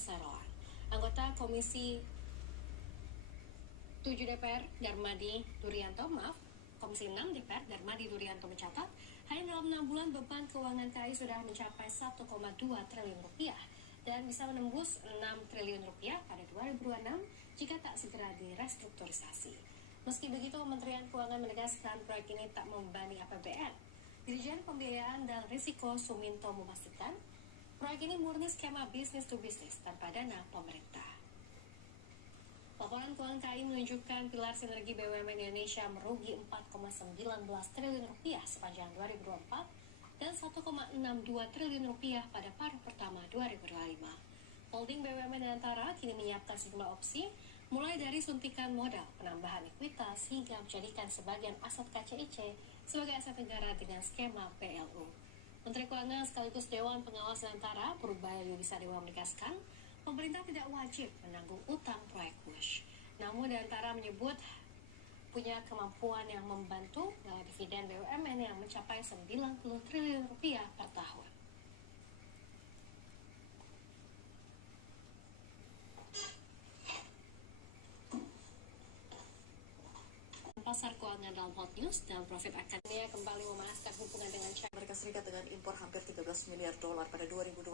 Saroan. Anggota Komisi 7 DPR Darmadi Durianto, Komisi 6 DPR Darmadi Durianto mencatat, hanya dalam 6 bulan beban keuangan KAI sudah mencapai 1,2 triliun rupiah dan bisa menembus 6 triliun rupiah pada 2026 jika tak segera direstrukturisasi. Meski begitu, Kementerian Keuangan menegaskan proyek ini tak membebani APBN. Dirjen Pembiayaan dan Risiko Suminto memastikan, proyek ini murni skema bisnis to bisnis tanpa dana pemerintah. Laporan keuangan KAI menunjukkan pilar sinergi BUMN Indonesia merugi 4,19 triliun rupiah sepanjang 2024 dan 1,62 triliun rupiah pada paruh pertama 2025. Holding BUMN Nusantara kini menyiapkan sejumlah opsi, mulai dari suntikan modal, penambahan ekuitas, hingga menjadikan sebagian aset KCIC sebagai aset negara dengan skema PLU. Menteri Keuangan sekaligus Dewan Pengawas Nusantara Purbaya Yudhistira Dewa menegaskan, pemerintah tidak wajib menanggung utang proyek WUSH. Namun Nusantara menyebut punya kemampuan yang membantu dividen BUMN yang mencapai 90 triliun rupiah per tahun. Pasar keuangan dalam Hot News dan Profit akan kembali memanaskan hubungan dengan China. Amerika Serikat dengan impor hampir 13 miliar dolar pada 2024.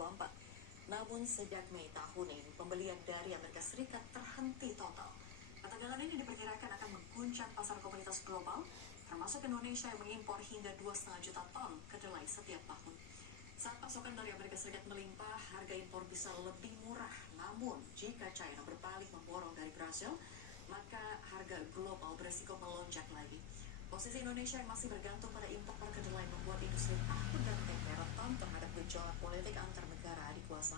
Namun sejak Mei tahun ini, pembelian dari Amerika Serikat terhenti total. Ketegangan ini diperkirakan akan mengguncang pasar komoditas global, termasuk Indonesia yang mengimpor hingga 2,5 juta ton kedelai setiap tahun. Saat pasokan dari Amerika Serikat melimpah, harga impor bisa lebih murah. Namun, jika China berbalik memborong dari Brasil, maka harga global beresiko melonjak lagi. Posisi Indonesia yang masih bergantung pada impor kedelai membuat industri tahu dan tempe rentan terhadap gejolak politik antar negara adik kuasa.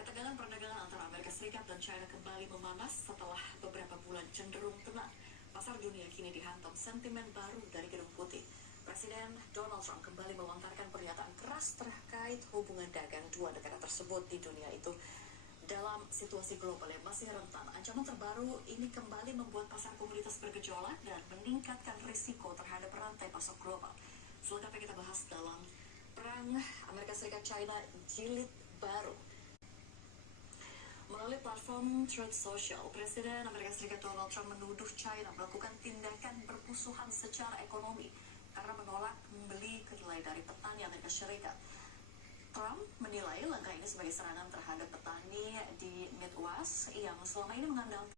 Ketegangan perdagangan antara Amerika Serikat dan China kembali memanas setelah beberapa bulan cenderung tenang. Pasar dunia kini dihantam sentimen baru dari Gedung Putih. Presiden Donald Trump kembali melontarkan pernyataan keras terkait hubungan dagang dua negara tersebut di dunia itu. Dalam situasi global yang masih rentan, ancaman terbaru ini kembali membuat pasar komoditas bergejolak dan meningkatkan risiko terhadap rantai pasok global. Selengkapnya kita bahas dalam Perang Amerika Serikat-China Jilid Baru. Melalui platform Truth Social, Presiden Amerika Serikat Donald Trump menuduh China melakukan tindakan bermusuhan secara ekonomi karena menolak membeli kedelai dari petani Amerika Serikat. Trump menilai langkah ini sebagai serangan terhadap petani di Midwest yang selama ini mengandalkan